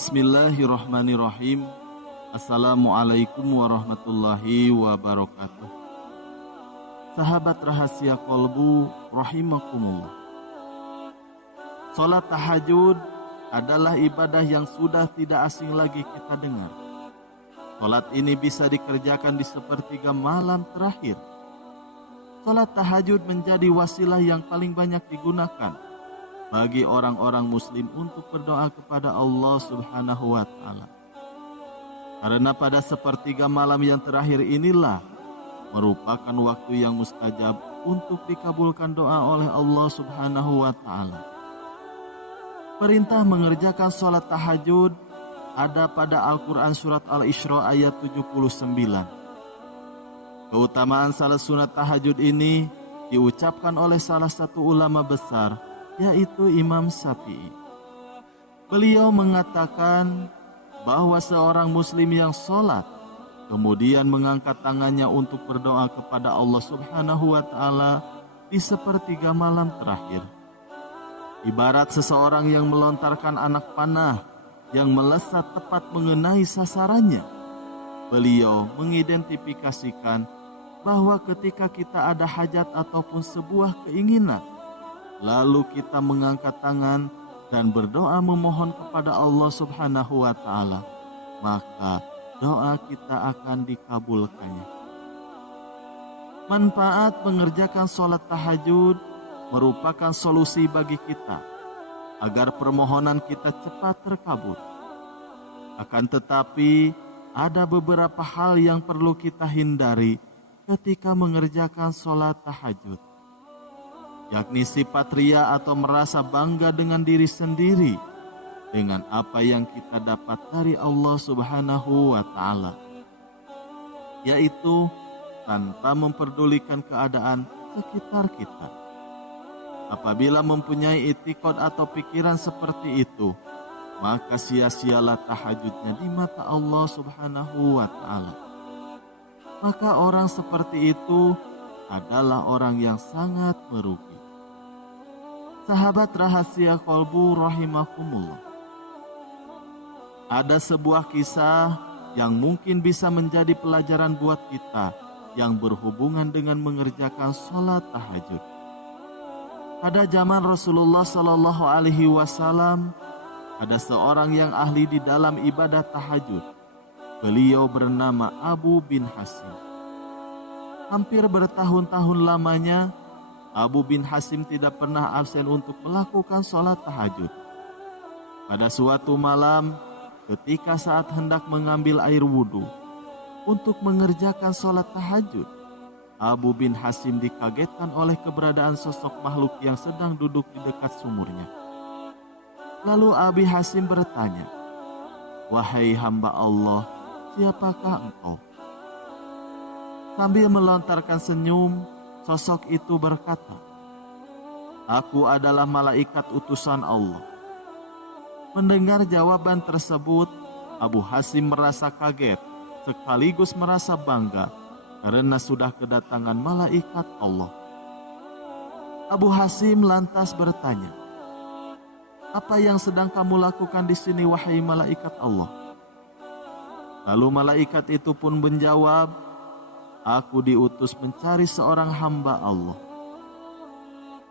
Bismillahirrahmanirrahim. Assalamualaikum warahmatullahi wabarakatuh. Sahabat rahasia kolbu rahimakumullah. Salat tahajud adalah ibadah yang sudah tidak asing lagi kita dengar. Salat ini bisa dikerjakan di sepertiga malam terakhir. Salat tahajud menjadi wasilah yang paling banyak digunakan bagi orang-orang muslim untuk berdoa kepada Allah Subhanahu wa Ta'ala. Karena pada sepertiga malam yang terakhir inilah merupakan waktu yang mustajab untuk dikabulkan doa oleh Allah Subhanahu wa Ta'ala. Perintah mengerjakan sholat tahajud ada pada Al-Quran surat Al-Isra ayat 79. Keutamaan salat sunat tahajud ini diucapkan oleh salah satu ulama besar, yaitu Imam Syafi'i. Beliau mengatakan bahwa seorang muslim yang sholat kemudian mengangkat tangannya untuk berdoa kepada Allah Subhanahu wa Ta'ala di sepertiga malam terakhir, ibarat seseorang yang melontarkan anak panah yang melesat tepat mengenai sasarannya. Beliau mengidentifikasikan bahwa ketika kita ada hajat ataupun sebuah keinginan, lalu kita mengangkat tangan dan berdoa memohon kepada Allah Subhanahu wa Ta'ala, maka doa kita akan dikabulkannya. Manfaat mengerjakan sholat tahajud merupakan solusi bagi kita agar permohonan kita cepat terkabul. Akan tetapi ada beberapa hal yang perlu kita hindari ketika mengerjakan sholat tahajud, yakni sifat ria atau merasa bangga dengan diri sendiri dengan apa yang kita dapat dari Allah Subhanahu wa Ta'ala, yaitu tanpa memperdulikan keadaan sekitar kita. Apabila mempunyai itikad atau pikiran seperti itu, maka sia-sialah tahajudnya di mata Allah Subhanahu wa Ta'ala. Maka orang seperti itu adalah orang yang sangat merugi. Sahabat rahasia kolbu rahimakumullah. Ada sebuah kisah yang mungkin bisa menjadi pelajaran buat kita yang berhubungan dengan mengerjakan sholat tahajud. Pada zaman Rasulullah Sallallahu Alaihi Wasallam, ada seorang yang ahli di dalam ibadah tahajud. Beliau bernama Abu bin Hasim. Hampir bertahun-tahun lamanya, Abu bin Hasim tidak pernah absen untuk melakukan sholat tahajud. Pada suatu malam, ketika saat hendak mengambil air wudhu untuk mengerjakan sholat tahajud, Abu bin Hasim dikagetkan oleh keberadaan sosok makhluk yang sedang duduk di dekat sumurnya. Lalu Abu Hasim bertanya, "Wahai hamba Allah, siapakah engkau?" Sambil melontarkan senyum, sosok itu berkata, "Aku adalah malaikat utusan Allah." Mendengar jawaban tersebut, Abu Hasim merasa kaget sekaligus merasa bangga karena sudah kedatangan malaikat Allah. Abu Hasim lantas bertanya, "Apa yang sedang kamu lakukan di sini, wahai malaikat Allah?" Lalu malaikat itu pun menjawab, "Aku diutus mencari seorang hamba Allah."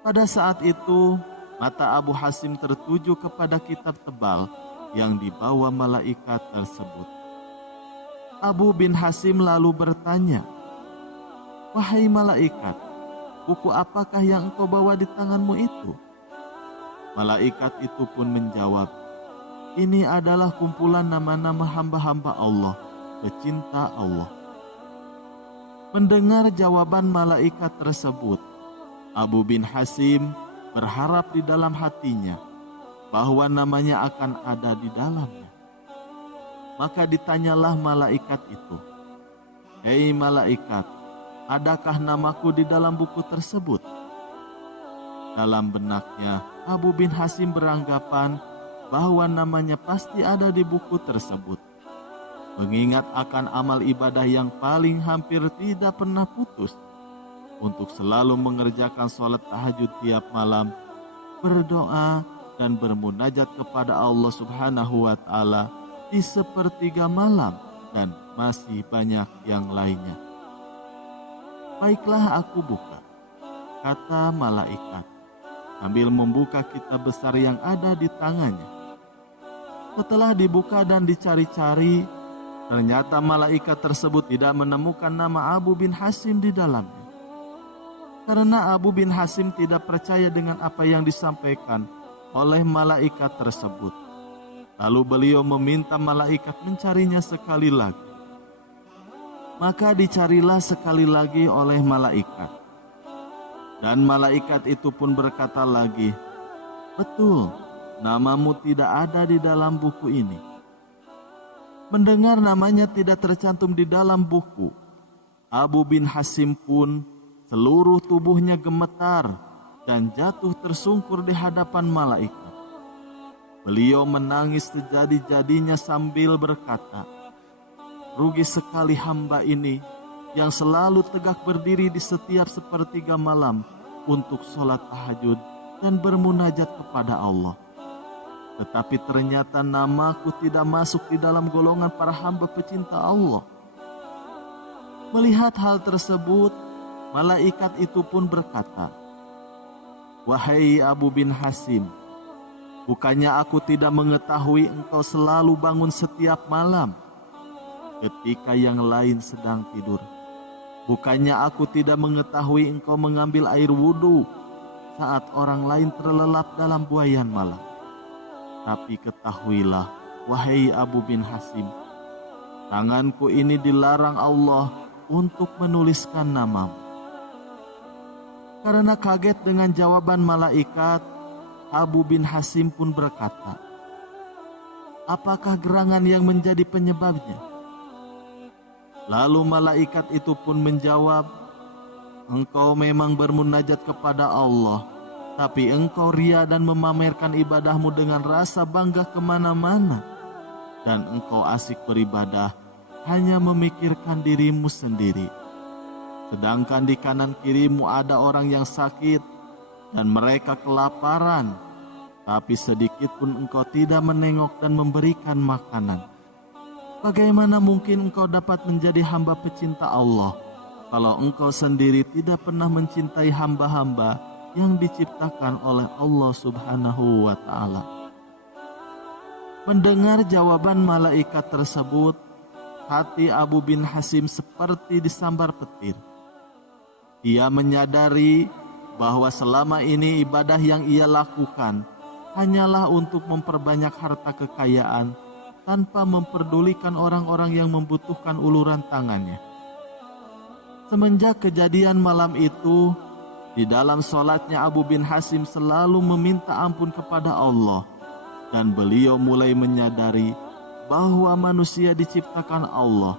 Pada saat itu, mata Abu Hasim tertuju kepada kitab tebal yang dibawa malaikat tersebut. Abu bin Hasim lalu bertanya, "Wahai malaikat, buku apakah yang engkau bawa di tanganmu itu?" Malaikat itu pun menjawab, "Ini adalah kumpulan nama-nama hamba-hamba Allah, pecinta Allah." Mendengar jawaban malaikat tersebut, Abu bin Hasim berharap di dalam hatinya bahwa namanya akan ada di dalamnya. Maka ditanyalah malaikat itu, "Hei malaikat, adakah namaku di dalam buku tersebut?" Dalam benaknya, Abu bin Hasim beranggapan bahwa namanya pasti ada di buku tersebut. Mengingat akan amal ibadah yang paling hampir tidak pernah putus, untuk selalu mengerjakan sholat tahajud tiap malam, berdoa dan bermunajat kepada Allah Subhanahu wa Ta'ala di sepertiga malam, dan masih banyak yang lainnya. Baiklah, aku buka, kata malaikat, sambil membuka kitab besar yang ada di tangannya. Setelah dibuka dan dicari-cari, ternyata malaikat tersebut tidak menemukan nama Abu bin Hasim di dalamnya. Karena Abu bin Hasim tidak percaya dengan apa yang disampaikan oleh malaikat tersebut. Lalu beliau meminta malaikat mencarinya sekali lagi. Maka dicarilah sekali lagi oleh malaikat. Dan malaikat itu pun berkata lagi, "Betul, namamu tidak ada di dalam buku ini." Mendengar namanya tidak tercantum di dalam buku, Abu bin Hasim pun seluruh tubuhnya gemetar dan jatuh tersungkur di hadapan malaikat. Beliau menangis sejadi-jadinya sambil berkata, "Rugi sekali hamba ini yang selalu tegak berdiri di setiap sepertiga malam untuk sholat tahajud dan bermunajat kepada Allah. Tetapi ternyata namaku tidak masuk di dalam golongan para hamba pecinta Allah." Melihat hal tersebut, malaikat itu pun berkata, "Wahai Abu bin Hasim, bukannya aku tidak mengetahui engkau selalu bangun setiap malam ketika yang lain sedang tidur. Bukannya aku tidak mengetahui engkau mengambil air wudhu saat orang lain terlelap dalam buayan malam. Tapi ketahuilah, wahai Abu bin Hasim, tanganku ini dilarang Allah untuk menuliskan namamu." Karena kaget dengan jawaban malaikat, Abu bin Hasim pun berkata, "Apakah gerangan yang menjadi penyebabnya?" Lalu malaikat itu pun menjawab, "Engkau memang bermunajat kepada Allah, tapi engkau ria dan memamerkan ibadahmu dengan rasa bangga kemana-mana. Dan engkau asik beribadah, hanya memikirkan dirimu sendiri. Sedangkan di kanan kirimu ada orang yang sakit, dan mereka kelaparan, tapi sedikit pun engkau tidak menengok dan memberikan makanan. Bagaimana mungkin engkau dapat menjadi hamba pecinta Allah, kalau engkau sendiri tidak pernah mencintai hamba-hamba yang diciptakan oleh Allah Subhanahu wa Ta'ala?" Mendengar jawaban malaikat tersebut, hati Abu bin Hasim seperti disambar petir. Ia menyadari bahwa selama ini ibadah yang ia lakukan hanyalah untuk memperbanyak harta kekayaan tanpa memperdulikan orang-orang yang membutuhkan uluran tangannya. Semenjak kejadian malam itu, di dalam sholatnya Abu bin Hasim selalu meminta ampun kepada Allah, dan beliau mulai menyadari bahwa manusia diciptakan Allah,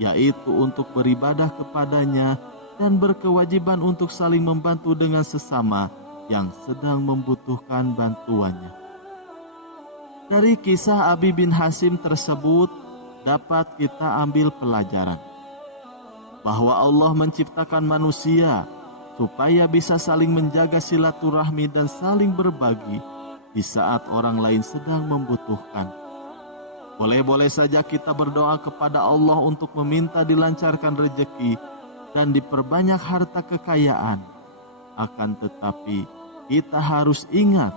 yaitu untuk beribadah kepadanya dan berkewajiban untuk saling membantu dengan sesama yang sedang membutuhkan bantuannya. Dari kisah Abi bin Hasim tersebut dapat kita ambil pelajaran bahwa Allah menciptakan manusia supaya bisa saling menjaga silaturahmi dan saling berbagi di saat orang lain sedang membutuhkan. Boleh-boleh saja kita berdoa kepada Allah untuk meminta dilancarkan rezeki dan diperbanyak harta kekayaan. Akan tetapi kita harus ingat,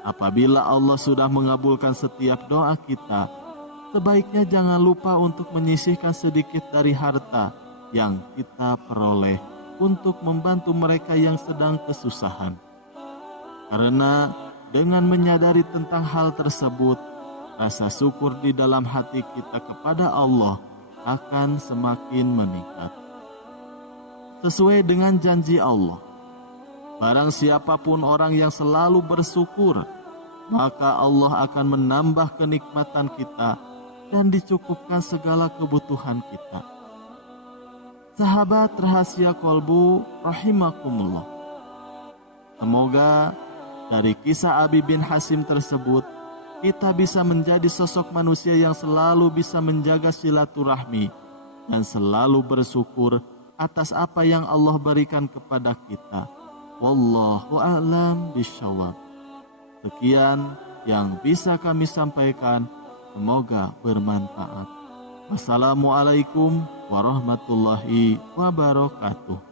apabila Allah sudah mengabulkan setiap doa kita, sebaiknya jangan lupa untuk menyisihkan sedikit dari harta yang kita peroleh untuk membantu mereka yang sedang kesusahan. Karena dengan menyadari tentang hal tersebut, rasa syukur di dalam hati kita kepada Allah akan semakin meningkat. Sesuai dengan janji Allah, barang siapapun orang yang selalu bersyukur, maka Allah akan menambah kenikmatan kita dan dicukupkan segala kebutuhan kita. Sahabat rahasia kolbu rahimakumullah, semoga dari kisah Abi bin Hasim tersebut kita bisa menjadi sosok manusia yang selalu bisa menjaga silaturahmi dan selalu bersyukur atas apa yang Allah berikan kepada kita. Wallahu a'lam bishawab. Sekian yang bisa kami sampaikan, semoga bermanfaat. Wassalamualaikum warahmatullahi wabarakatuh.